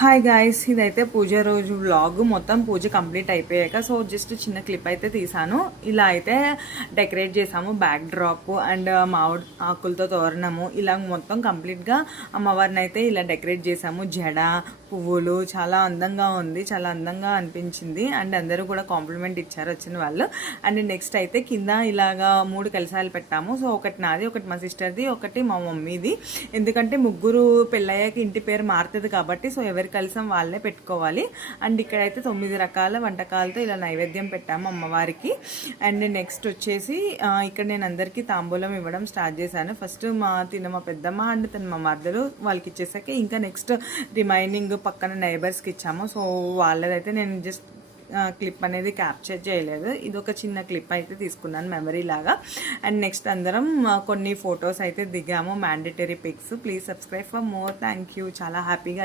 Hi guys, ఇదైతే పూజ రోజు vlog. మొత్తం పూజ కంప్లీట్ అయిపోయాక సో జస్ట్ చిన్న క్లిప్ అయితే తీసాను. ఇలా అయితే డెకరేట్ చేసాము, బ్యాక్ డ్రాప్ అండ్ మామిడి ఆకులతో తోరణము, ఇలా మొత్తం కంప్లీట్గా అమ్మవారిని అయితే ఇలా డెకరేట్ చేసాము. జడ, పువ్వులు చాలా అందంగా ఉంది, చాలా అందంగా అనిపించింది. అండ్ అందరూ కూడా కాంప్లిమెంట్ ఇచ్చారు వచ్చిన వాళ్ళు. అండ్ నెక్స్ట్ అయితే కింద ఇలాగా 3 కలశాలు పెట్టాము. సో ఒకటి నాది, ఒకటి మా సిస్టర్ది, ఒకటి మా మమ్మీది. ఎందుకంటే ముగ్గురు పెళ్ళయ్యాక ఇంటి పేరు మారుతుంది కాబట్టి సో ఎవరి కలసం వాళ్ళే పెట్టుకోవాలి. అండ్ ఇక్కడైతే 9 రకాల వంటకాలతో ఇలా నైవేద్యం పెట్టాము అమ్మవారికి. అండ్ నెక్స్ట్ వచ్చేసి ఇక్కడ నేను అందరికీ తాంబూలం ఇవ్వడం స్టార్ట్ చేశాను. ఫస్ట్ మా పెద్దమ్మ అండ్ మా మర్దలు వాళ్ళకి ఇచ్చేసాక ఇంకా నెక్స్ట్ రిమైనింగ్ పక్కన నైబర్స్కి ఇచ్చాము. సో వాళ్ళదైతే నేను జస్ట్ క్లిప్ అనేది క్యాప్చర్ చేయలేదు. ఇది ఒక చిన్న క్లిప్ అయితే తీసుకున్నాను మెమరీ లాగా. అండ్ నెక్స్ట్ అందరం కొన్ని ఫొటోస్ అయితే దిగాము, mandatory pics. Please subscribe for more. Thank you. చాలా హ్యాపీగా